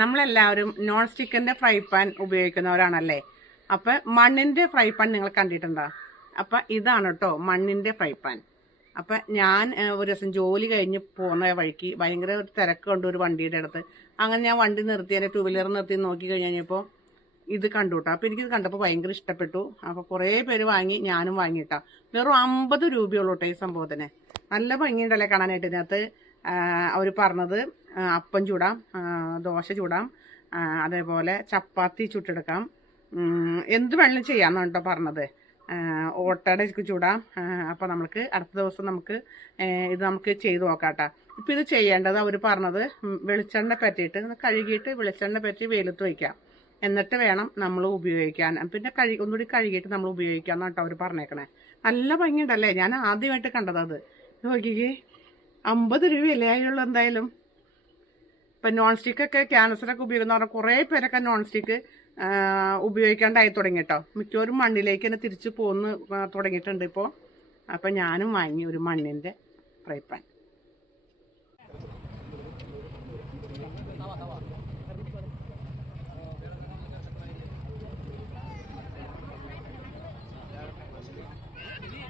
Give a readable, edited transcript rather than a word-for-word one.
നമ്മളെല്ലാവരും non സ്റ്റിക്കിൻ്റെ fry pan ഉപയോഗിക്കുന്നവരാണല്ലേ. അപ്പം മണ്ണിൻ്റെ ഫ്രൈ പാൻ നിങ്ങൾ കണ്ടിട്ടുണ്ടോ? അപ്പം ഇതാണ് കേട്ടോ മണ്ണിൻ്റെ ഫ്രൈ പാൻ. അപ്പം ഞാൻ ഒരു ദിവസം ജോലി കഴിഞ്ഞ് പോകുന്ന വഴിക്ക് ഭയങ്കര ഒരു തിരക്ക് കണ്ടു ഒരു വണ്ടിയുടെ അടുത്ത്. അങ്ങനെ ഞാൻ വണ്ടി നിർത്തി, എൻ്റെ 2 വീലർ നിർത്തി നോക്കി കഴിഞ്ഞപ്പോൾ ഇത് കണ്ടു കേട്ടോ. അപ്പോൾ എനിക്കിത് കണ്ടപ്പോൾ ഭയങ്കര ഇഷ്ടപ്പെട്ടു. അപ്പോൾ കുറേ പേര് വാങ്ങി, ഞാനും വാങ്ങിയിട്ടാ. വെറും 50 രൂപയുള്ളൂ കേട്ടോ ഈ സംഭവത്തിന്. നല്ല ഭംഗിയുണ്ടല്ലേ കാണാനായിട്ട്. ഇതിനകത്ത് അവർ പറഞ്ഞത് അപ്പം ചൂടാം, ദോശ ചൂടാം, അതേപോലെ ചപ്പാത്തി ചുട്ടെടുക്കാം, എന്ത് വേണമെങ്കിലും ചെയ്യാമെന്നാണ് കേട്ടോ പറഞ്ഞത്. ഓട്ടയുടെ ചൂടാം. അപ്പോൾ നമുക്ക് അടുത്ത ദിവസം നമുക്ക് ഇത് നമുക്ക് ചെയ്ത് നോക്കാം കേട്ടോ. ഇപ്പോൾ ഇത് ചെയ്യേണ്ടത് അവർ പറഞ്ഞത് വെളിച്ചെണ്ണ പറ്റിയിട്ട് കഴുകിയിട്ട് വെളിച്ചെണ്ണ പറ്റി വെയിലത്ത് വയ്ക്കാം, എന്നിട്ട് വേണം നമ്മൾ ഉപയോഗിക്കാൻ. പിന്നെ ഒന്നുകൂടി കഴുകിയിട്ട് നമ്മൾ ഉപയോഗിക്കാമെന്നാണ് കേട്ടോ അവർ പറഞ്ഞേക്കണേ. നല്ല ഭംഗിയുണ്ടല്ലേ. ഞാൻ ആദ്യമായിട്ട് കണ്ടത് അത്. നോക്കിക്കേ, 50 രൂപ വിലയായുള്ളൂ എന്തായാലും. ഇപ്പം നോൺ സ്റ്റിക്കൊക്കെ ക്യാൻസറൊക്കെ ഉപയോഗിക്കുന്ന പറഞ്ഞാൽ കുറേ പേരൊക്കെ നോൺ സ്റ്റിക്ക് ഉപയോഗിക്കാണ്ടായി തുടങ്ങി കേട്ടോ. മിക്കവരും മണ്ണിലേക്ക് തന്നെ തിരിച്ച് പോന്ന് തുടങ്ങിയിട്ടുണ്ട് ഇപ്പോൾ. അപ്പം ഞാനും വാങ്ങി ഒരു മണ്ണിൻ്റെ ഫ്രൈ പാൻ.